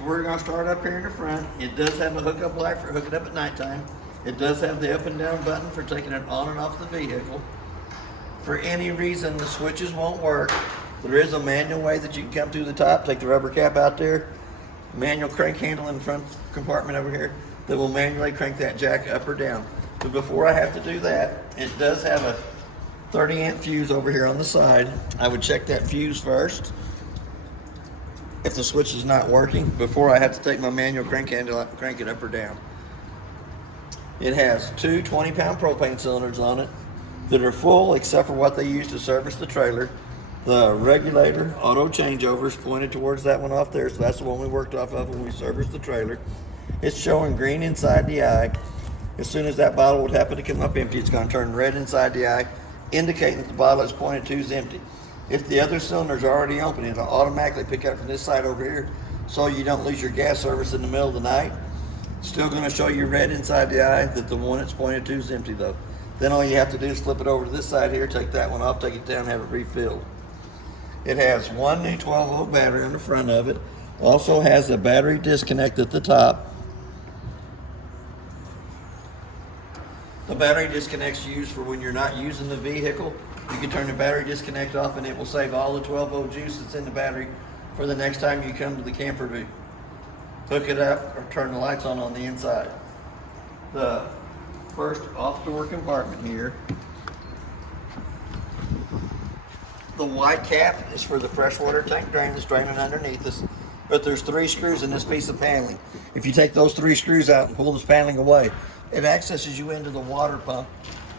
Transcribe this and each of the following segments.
So we're gonna start up here in the front. It does have a hookup light for hooking up at nighttime. It does have the up and down button for taking it on and off the vehicle. For any reason the switches won't work, there is a manual way that you can come through the top, take the rubber cap out there, manual crank handle in the front compartment over here that will manually crank that jack up or down. But before I have to do that, it does have a 30-amp fuse over here on the side. I would check that fuse first. If the switch is not working, before I have to take my manual crank handle out and crank it up or down. It has two 20-pound propane cylinders on it that are full except for what they use to service the trailer. The regulator auto changeover is pointed towards that one off there, so that's the one we worked off of when we serviced the trailer. It's showing green inside the eye. As soon as that bottle would happen to come up empty, it's going to turn red inside the eye, indicating that the bottle it's pointed to is empty. If the other cylinders are already open, it'll automatically pick up from this side over here so you don't lose your gas service in the middle of the night. Still going to show you red inside the eye that the one it's pointed to is empty though. Then all you have to do is flip it over to this side here, take that one off, take it down, have it refilled. It has one new 12-volt battery on the front of it. Also has a battery disconnect at the top. The battery disconnect's used for when you're not using the vehicle. You can turn the battery disconnect off and it will save all the 12-volt juice that's in the battery for the next time you come to the camper to hook it up or turn the lights on the inside. The first off-door compartment here. The white cap is for the freshwater tank drain that's draining underneath us, but there's 3 screws in this piece of paneling. If you take those 3 screws out and pull this paneling away, it accesses you into the water pump.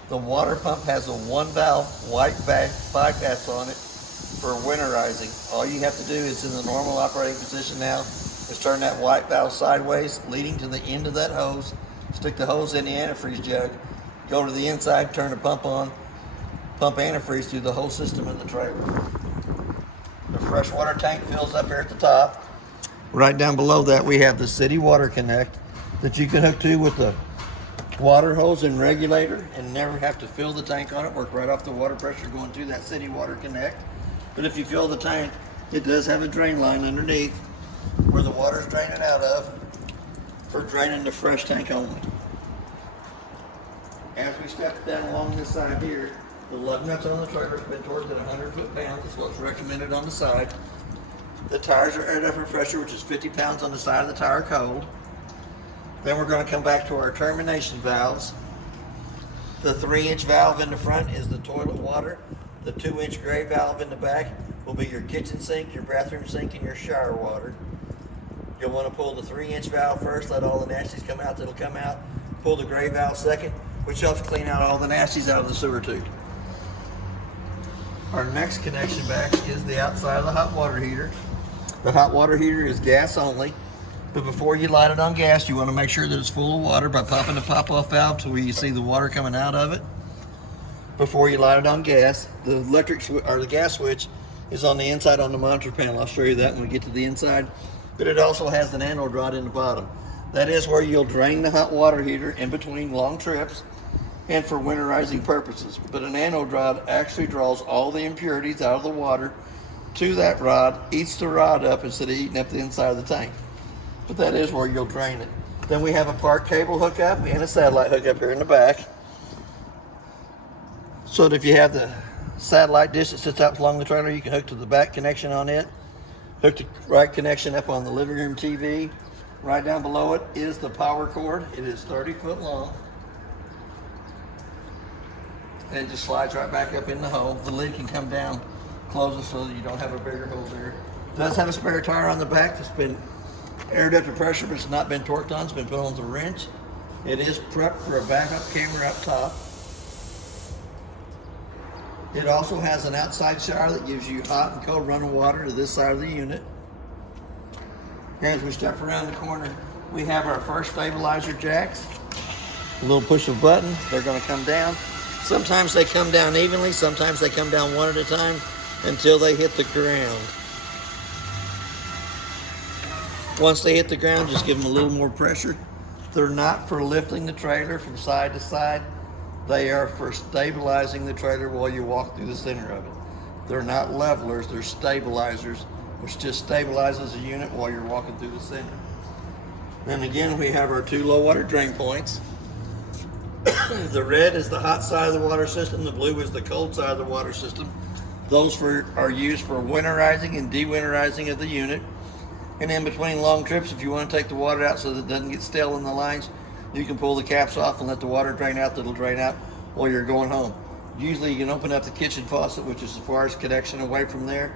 The water pump has a 1-valve white bypass on it for winterizing. All you have to do is in the normal operating position now is turn that white valve sideways, leading to the end of that hose, stick the hose in the antifreeze jug, go to the inside, turn the pump on, pump antifreeze through the whole system in the trailer. The freshwater tank fills up here at the top. Right down below that we have the city water connect that you can hook to with the water hose and regulator and never have to fill the tank on it. Work right off the water pressure going through that city water connect. But if you fill the tank, it does have a drain line underneath where the water's draining out of for draining the fresh tank only. As we step down along this side here, the lug nuts on the trailer have been torqued at 100 foot-pounds. That's what's recommended on the side. The tires are air upper pressure, which is 50 pounds on the side of the tire cold. Then we're going to come back to our termination valves. The 3-inch valve in the front is the toilet water. The 2-inch gray valve in the back will be your kitchen sink, your bathroom sink, and your shower water. You'll want to pull the 3-inch valve first, let all the nasties come out that'll come out. Pull the gray valve second, which helps clean out all the nasties out of the sewer tube. Our next connection back is the outside of the hot water heater. The hot water heater is gas only. But before you light it on gas, you want to make sure that it's full of water by popping the pop-off valve to where you see the water coming out of it. Before you light it on gas, the the gas switch is on the inside on the monitor panel. I'll show you that when we get to the inside. But it also has an anode rod in the bottom. That is where you'll drain the hot water heater in between long trips and for winterizing purposes. But an anode rod actually draws all the impurities out of the water to that rod, eats the rod up instead of eating up the inside of the tank. But that is where you'll drain it. Then we have a park cable hookup and a satellite hookup here in the back. So that if you have the satellite dish that sits out along the trailer, you can hook to the back connection on it. Hook the right connection up on the living room TV. Right down below it is the power cord. It is 30 foot long. And it just slides right back up in the hole. The lid can come down, close it so that you don't have a bigger hole there. It does have a spare tire on the back that's been aired up to pressure, but it's not been torqued on. It's been put on with a wrench. It is prepped for a backup camera up top. It also has an outside shower that gives you hot and cold running water to this side of the unit. Here, as we step around the corner, we have our first stabilizer jacks. A little push of a button, they're going to come down. Sometimes they come down evenly, sometimes they come down one at a time until they hit the ground. Once they hit the ground, just give them a little more pressure. They're not for lifting the trailer from side to side. They are for stabilizing the trailer while you walk through the center of it. They're not levelers, they're stabilizers which just stabilizes the unit while you're walking through the center. Then again, we have our 2 low water drain points. The red is the hot side of the water system. The blue is the cold side of the water system. Those are used for winterizing and dewinterizing of the unit. And in between long trips, if you want to take the water out so that it doesn't get stale in the lines, you can pull the caps off and let the water drain out. That'll drain out while you're going home. Usually you can open up the kitchen faucet, which is the farthest connection away from there,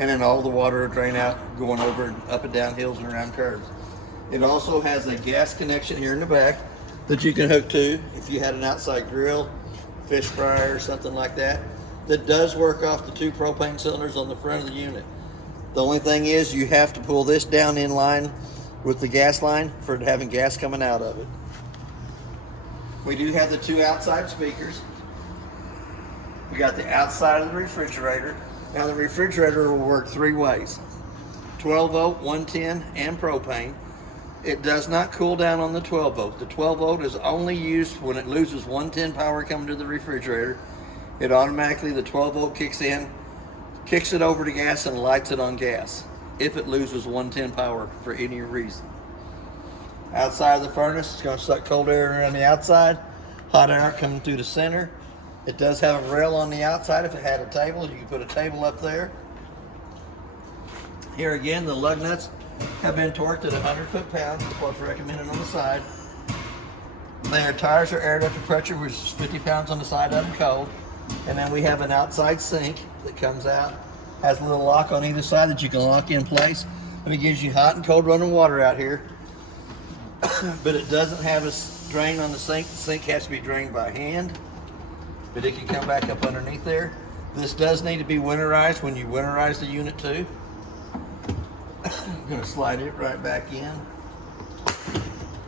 and then all the water will drain out going over up and down hills and around curves. It also has a gas connection here in the back that you can hook to if you had an outside grill, fish fryer, or something like that. That does work off the 2 propane cylinders on the front of the unit. The only thing is you have to pull this down in line with the gas line for it having gas coming out of it. We do have the 2 outside speakers. We got the outside of the refrigerator. Now the refrigerator will work 3 ways: 12 volt, 110, and propane. It does not cool down on the 12 volt. The 12 volt is only used when it loses 110 power coming to the refrigerator. It automatically, the 12 volt kicks in, kicks it over to gas, and lights it on gas if it loses 110 power for any reason. Outside of the furnace, it's going to suck cold air around the outside, hot air coming through the center. It does have a rail on the outside. If it had a table, you could put a table up there. Here again, the lug nuts have been torqued at 100 foot-pounds, what's recommended on the side. Their tires are aired up to pressure, which is 50 pounds on the side of them cold. And then we have an outside sink that comes out, has a little lock on either side that you can lock in place, and it gives you hot and cold running water out here. But it doesn't have a drain on the sink. The sink has to be drained by hand, but it can come back up underneath there. This does need to be winterized when you winterize the unit too. I'm going to slide it right back in.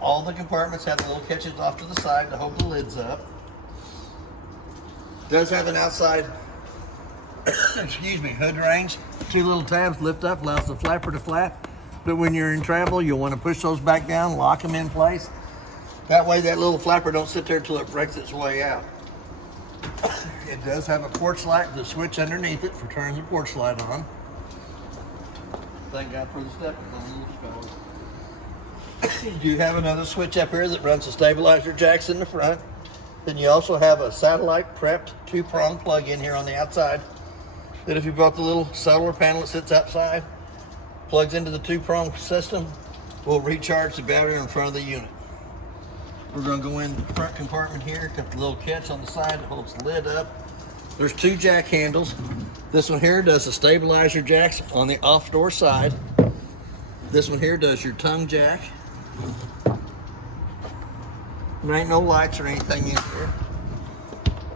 All the compartments have the little catches off to the side to hold the lids up. Does have an outside excuse me, hood range. 2 little tabs lift up, allows the flapper to flap. But when you're in travel, you'll want to push those back down, lock them in place. That way that little flapper don't sit there until it breaks its way out. It does have a porch light, the switch underneath it for turning the porch light on. Thank God for the steppers on these fellas. You do have another switch up here that runs the stabilizer jacks in the front. Then you also have a satellite prepped 2-prong plug in here on the outside. That if you bought the little solar panel that sits outside, plugs into the 2-prong system, will recharge the battery in front of the unit. We're going to go in the front compartment here, got the little catch on the side that holds the lid up. There's 2 jack handles. This one here does the stabilizer jacks on the off door side. This one here does your tongue jack. There ain't no lights or anything in here.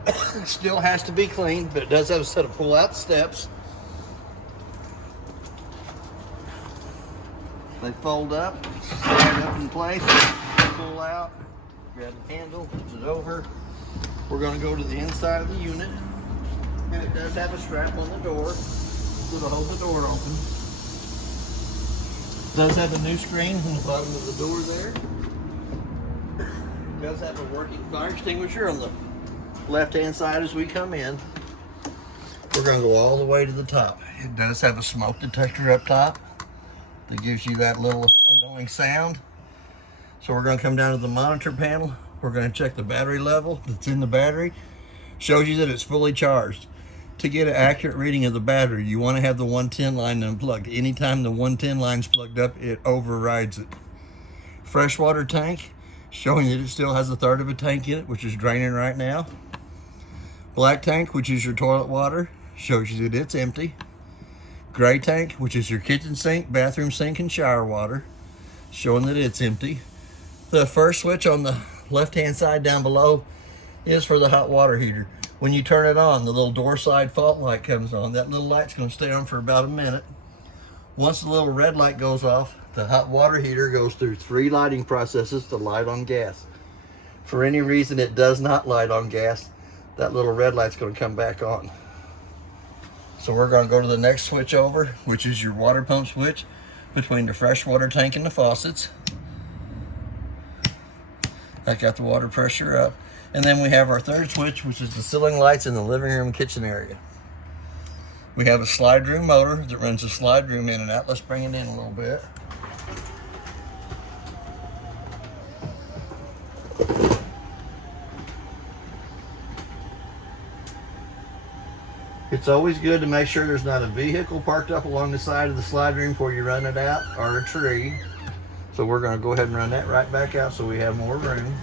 It still has to be cleaned, but it does have a set of pull-out steps. They fold up, slide up in place, pull out, grab the handle, push it over. We're going to go to the inside of the unit. And it does have a strap on the door to hold the door open. It does have a new screen on the bottom of the door there. It does have a working fire extinguisher on the left-hand side as we come in. We're going to go all the way to the top. It does have a smoke detector up top that gives you that little annoying sound. So we're going to come down to the monitor panel. We're going to check the battery level that's in the battery. Shows you that it's fully charged. To get an accurate reading of the battery, you want to have the 110 line unplugged. Anytime the 110 line's plugged up, it overrides it. Freshwater tank, showing that it still has 1/3 of a tank in it, which is draining right now. Black tank, which is your toilet water, shows you that it's empty. Gray tank, which is your kitchen sink, bathroom sink, and shower water, showing that it's empty. The first switch on the left-hand side down below is for the hot water heater. When you turn it on, the little door side fault light comes on. That little light's going to stay on for about a minute. Once the little red light goes off, the hot water heater goes through 3 lighting processes to light on gas. For any reason it does not light on gas, that little red light's going to come back on. So we're going to go to the next switch over, which is your water pump switch between the freshwater tank and the faucets. I got the water pressure up. And then we have our third switch, which is the ceiling lights in the living room and kitchen area. We have a slide room motor that runs the slide room in and out. Let's bring it in a little bit. It's always good to make sure there's not a vehicle parked up along the side of the slide room before you run it out, or a tree. So we're going to go ahead and run that right back out so we have more room.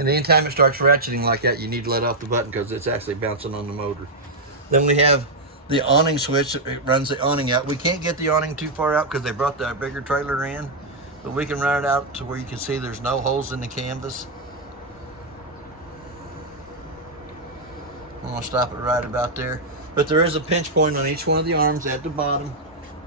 And anytime it starts ratcheting like that, you need to let off the button because it's actually bouncing on the motor. Then we have the awning switch. It runs the awning out. We can't get the awning too far out because they brought that bigger trailer in, but we can run it out to where you can see there's no holes in the canvas. I'm gonna stop it right about there. But there is a pinch point on each one of the arms at the bottom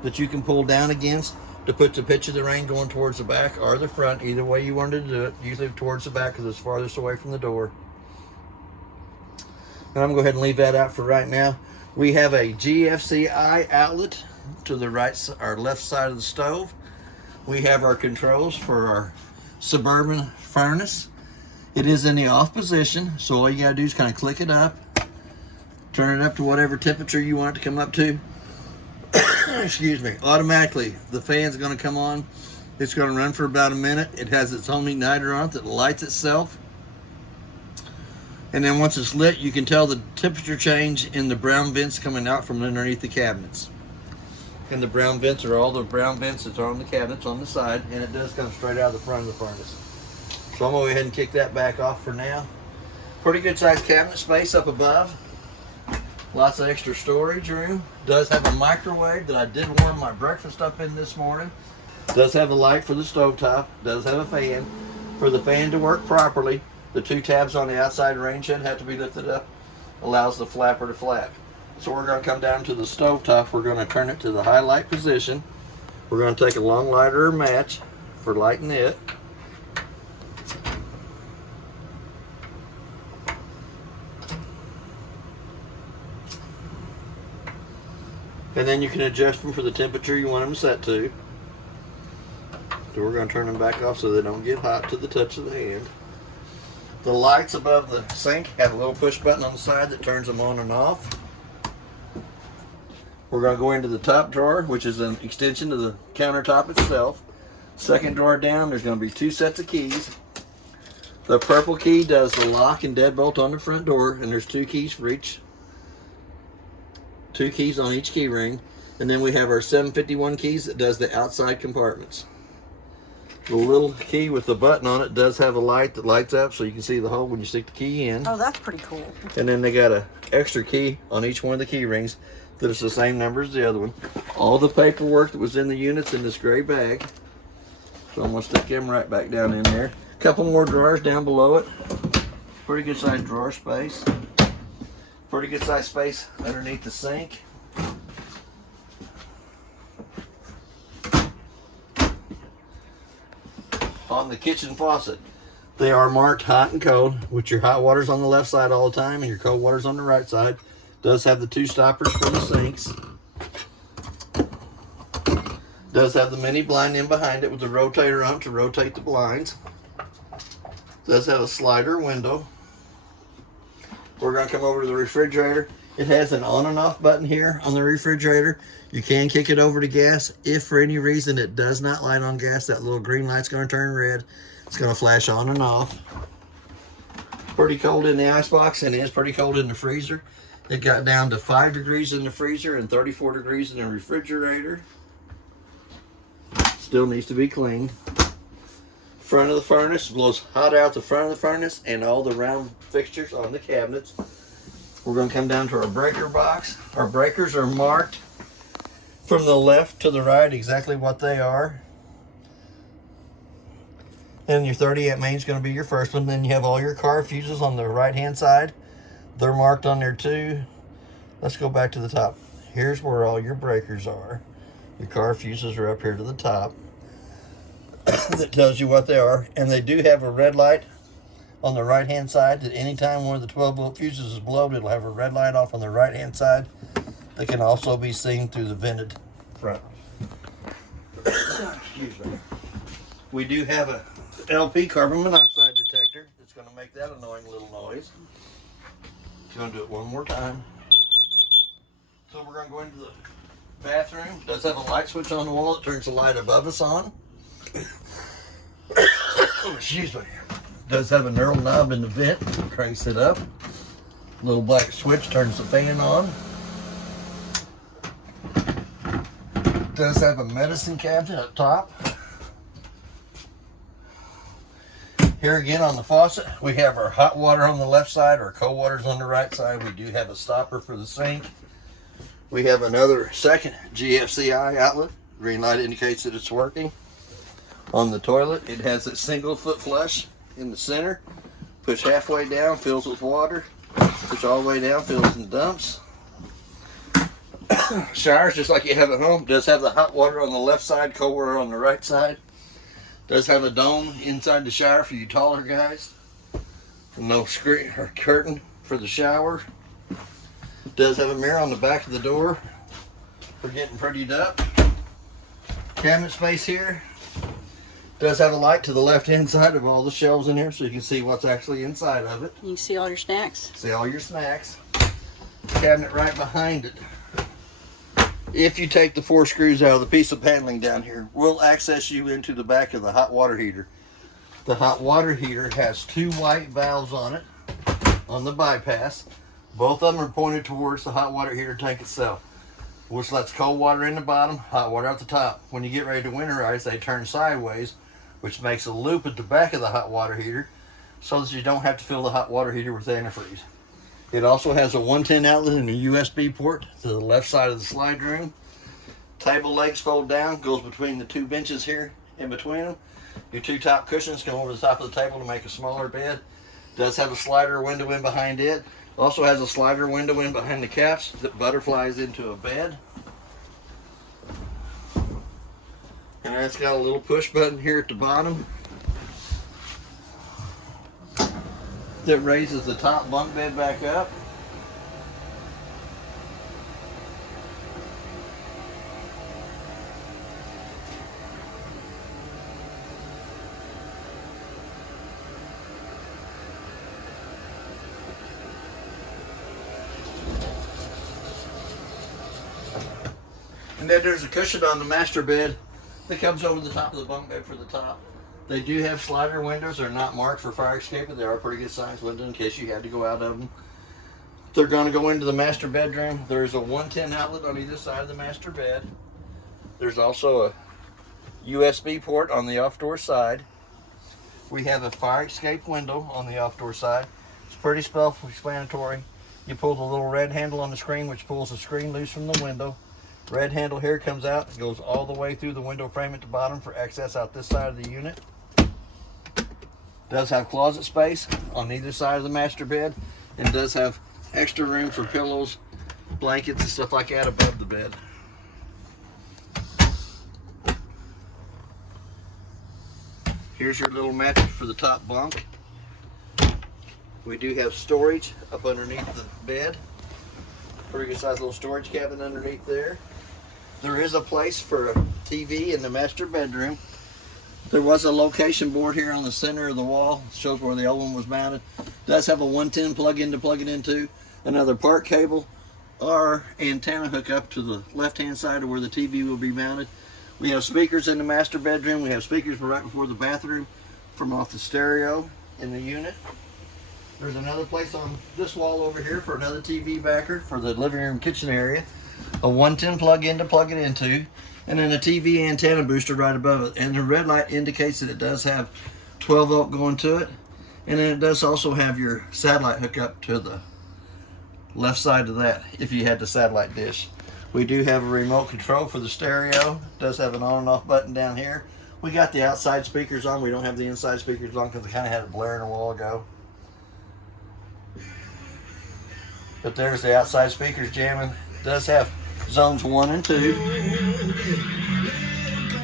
that you can pull down against to put the pitch of the rain going towards the back or the front, either way you wanted to do it, usually towards the back because it's farthest away from the door. And I'm gonna go ahead and leave that out for right now. We have a GFCI outlet to the right or left side of the stove. We have our controls for our Suburban furnace. It is in the off position, so all you gotta do is kind of click it up, turn it up to whatever temperature you want it to come up to. Excuse me. Automatically, the fan's going to come on. It's going to run for about a minute. It has its own igniter on it that lights itself. And then once it's lit, you can tell the temperature change in the brown vents coming out from underneath the cabinets. And the brown vents are all the brown vents that are on the cabinets on the side, and it does come straight out of the front of the furnace. So I'm going to go ahead and kick that back off for now. Pretty good sized cabinet space up above. Lots of extra storage room. Does have a microwave that I did warm my breakfast up in this morning. Does have a light for the stovetop. Does have a fan. For the fan to work properly, the two tabs on the outside rain shed have to be lifted up. Allows the flapper to flap. So we're going to come down to the stovetop. We're going to turn it to the high light position. We're going to take a long lighter or match for lighting it. And then you can adjust them for the temperature you want them set to. So we're going to turn them back off so they don't get hot to the touch of the hand. The lights above the sink have a little push button on the side that turns them on and off. We're going to go into the top drawer, which is an extension of the countertop itself. Second drawer down, there's going to be two sets of keys. The purple key does the lock and deadbolt on the front door, and there's two keys for each. Two keys on each key ring. And then we have our 751 keys that does the outside compartments. The little key with the button on it does have a light that lights up so you can see the hole when you stick the key in. Oh, that's pretty cool. And then they got a extra key on each one of the key rings that is the same number as the other one. All the paperwork that was in the units in this gray bag. So I'm going to stick them right back down in there. A couple more drawers down below it. Pretty good sized drawer space. Pretty good sized space underneath the sink. On the kitchen faucet, they are marked hot and cold, with your hot water's on the left side all the time and your cold water's on the right side. Does have the two stoppers for the sinks. Does have the mini blind in behind it with the rotator on to rotate the blinds. Does have a slider window. We're going to come over to the refrigerator. It has an on and off button here on the refrigerator. You can kick it over to gas. If for any reason it does not light on gas, that little green light's going to turn red. It's going to flash on and off. Pretty cold in the icebox, and it is pretty cold in the freezer. It got down to 5 degrees in the freezer and 34 degrees in the refrigerator. Still needs to be cleaned. Front of the furnace blows hot out the front of the furnace and all the round fixtures on the cabinets. We're going to come down to our breaker box. Our breakers are marked from the left to the right exactly what they are. And your 30 amp main is going to be your first one. Then you have all your car fuses on the right hand side. They're marked on there too. Let's go back to the top. Here's where all your breakers are. Your car fuses are up here to the top. That tells you what they are. And they do have a red light on the right hand side that anytime one of the 12 volt fuses is blown, it'll have a red light off on the right hand side. They can also be seen through the vented front. Excuse me. We do have a LP carbon monoxide detector that's going to make that annoying little noise. It's going to do it one more time. So we're going to go into the bathroom. It does have a light switch on the wall that turns the light above us on. Excuse me. It does have a knurled knob in the vent. Cranks it up. Little black switch turns the fan on. It does have a medicine cabinet up top. Here again on the faucet, we have our hot water on the left side, our cold water's on the right side. We do have a stopper for the sink. We have another second GFCI outlet. Green light indicates that it's working. On the toilet, it has a single foot flush in the center. Push halfway down, fills with water. Push all the way down, fills in dumps. Showers, just like you have at home, does have the hot water on the left side, cold water on the right side. Does have a dome inside the shower for you taller guys. No screen or curtain for the shower. Does have a mirror on the back of the door for getting prettied up. Cabinet space here. Does have a light to the left hand side of all the shelves in here so you can see what's actually inside of it. You can see all your snacks. See all your snacks. Cabinet right behind it. If you take the 4 screws out of the piece of paneling down here, we'll access you into the back of the hot water heater. The hot water heater has 2 white valves on it, on the bypass. Both of them are pointed towards the hot water heater tank itself, which lets cold water in the bottom, hot water at the top. When you get ready to winterize, they turn sideways, which makes a loop at the back of the hot water heater so that you don't have to fill the hot water heater with antifreeze. It also has a 110 outlet and a USB port to the left side of the slide room. Table legs fold down, goes between the 2 benches here in between them. Your 2 top cushions come over the top of the table to make a smaller bed. Does have a slider window in behind it. Also has a slider window in behind the caps that butterflies into a bed. And it's got a little push button here at the bottom that raises the top bunk bed back up. And then there's a cushion on the master bed that comes over the top of the bunk bed for the top. They do have slider windows. They're not marked for fire escape, but they are pretty good size window in case you had to go out of them. They're going to go into the master bedroom. There's a 110 outlet on either side of the master bed. There's also a USB port on the off-door side. We have a fire escape window on the off-door side. It's pretty self-explanatory. You pull the little red handle on the screen, which pulls the screen loose from the window. Red handle here comes out, it goes all the way through the window frame at the bottom for access out this side of the unit. Does have closet space on either side of the master bed, and does have extra room for pillows, blankets, and stuff like that above the bed. Here's your little mattress for the top bunk. We do have storage up underneath the bed. Pretty good sized little storage cabinet underneath there. There is a place for a TV in the master bedroom. There was a location board here on the center of the wall. It shows where the old one was mounted. It does have a 110 plug-in to plug it into. Another part cable or antenna hookup to the left-hand side of where the TV will be mounted. We have speakers in the master bedroom. We have speakers right before the bathroom from off the stereo in the unit. There's another place on this wall over here for another TV backer for the living room kitchen area. A 110 plug-in to plug it into, and then a TV antenna booster right above it. And the red light indicates that it does have 12 volt going to it. And then it does also have your satellite hookup to the left side of that if you had the satellite dish. We do have a remote control for the stereo. It does have an on and off button down here. We got the outside speakers on. We don't have the inside speakers on because I kind of had it blaring a while ago. But there's the outside speakers jamming. It does have zones 1 and 2.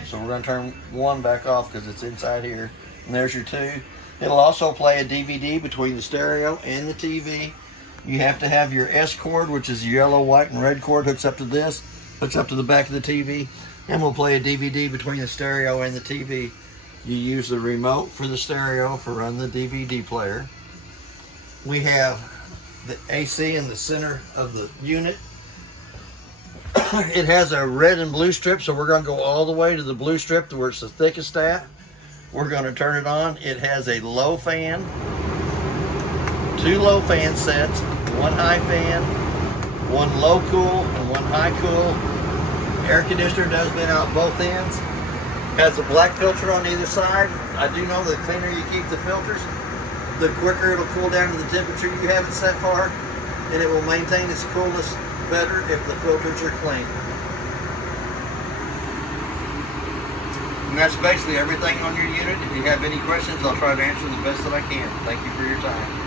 So we're going to turn 1 back off because it's inside here. And there's your 2. It'll also play a DVD between the stereo and the TV. You have to have your S cord, which is the yellow, white, and red cord, hooks up to this, hooks up to the back of the TV. And we'll play a DVD between the stereo and the TV. You use the remote for the stereo for running the DVD player. We have the AC in the center of the unit. It has a red and blue strip, so we're going to go all the way to the blue strip to where it's the thickest at. We're going to turn it on. It has a low fan, 2 low fan sets, 1 high fan, 1 low cool, and 1 high cool. Air conditioner does vent out both ends. Has a black filter on either side. I do know the cleaner you keep the filters, the quicker it'll cool down to the temperature you have it set for, and it will maintain its coolness better if the filters are clean. And that's basically everything on your unit. If you have any questions, I'll try to answer the best that I can. Thank you for your time.